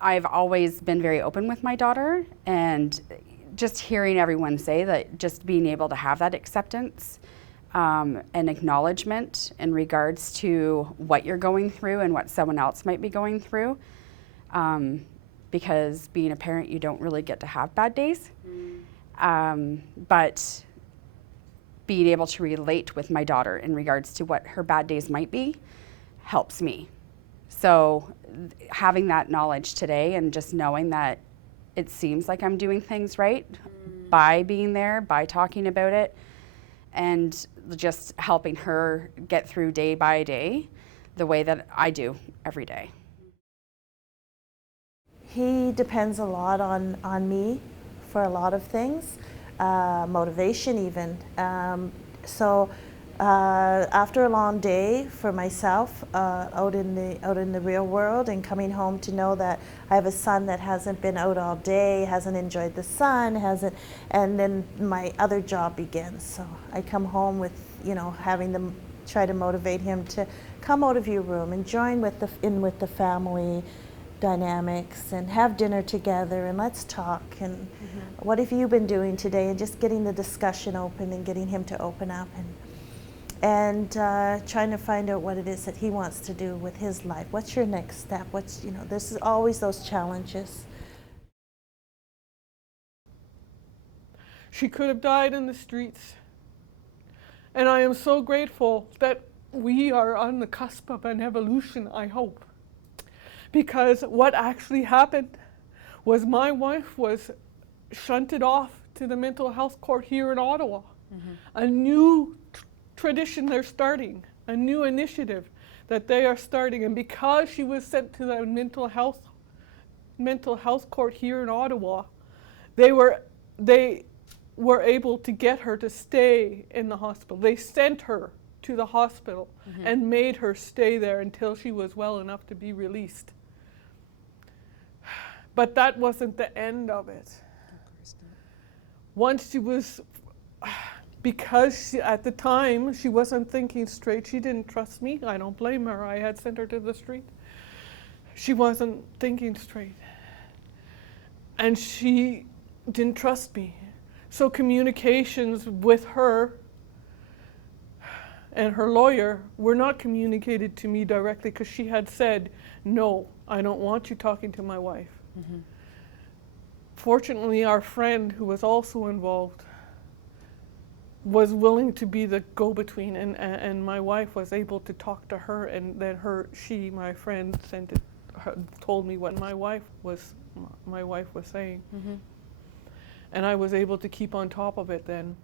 I've always been very open with my daughter, and just hearing everyone say that, just being able to have that acceptance and acknowledgement in regards to what you're going through and what someone else might be going through. Because being a parent, you don't really get to have bad days. But being able to relate with my daughter in regards to what her bad days might be helps me. So having that knowledge today, and just knowing that it seems like I'm doing things right by being there, by talking about it, and just helping her get through day by day the way that I do every day. He depends a lot on me for a lot of things, motivation even. After a long day for myself out in the real world, and coming home to know that I have a son that hasn't been out all day, hasn't enjoyed the sun, and then my other job begins. So I come home with, having to try to motivate him to come out of your room and join with the family dynamics and have dinner together and let's talk and what have you been doing today, and just getting the discussion open and getting him to open up and trying to find out what it is that he wants to do with his life. What's your next step? This is always those challenges. She could have died in the streets. And I am so grateful that we are on the cusp of an evolution, I hope. Because what actually happened was my wife was shunted off to the mental health court here in Ottawa. A new tradition they're starting, a new initiative that they are starting. And because she was sent to the mental health court here in Ottawa, they were able to get her to stay in the hospital. They sent her to the hospital and made her stay there until she was well enough to be released. But that wasn't the end of it. Once she was, because at the time she wasn't thinking straight, she didn't trust me. I don't blame her. I had sent her to the street. She wasn't thinking straight. And she didn't trust me. So communications with her and her lawyer were not communicated to me directly, because she had said, no, I don't want you talking to my wife. Fortunately, our friend who was also involved was willing to be the go-between, and my wife was able to talk to her, and then my friend told me what my wife was saying. And I was able to keep on top of it then.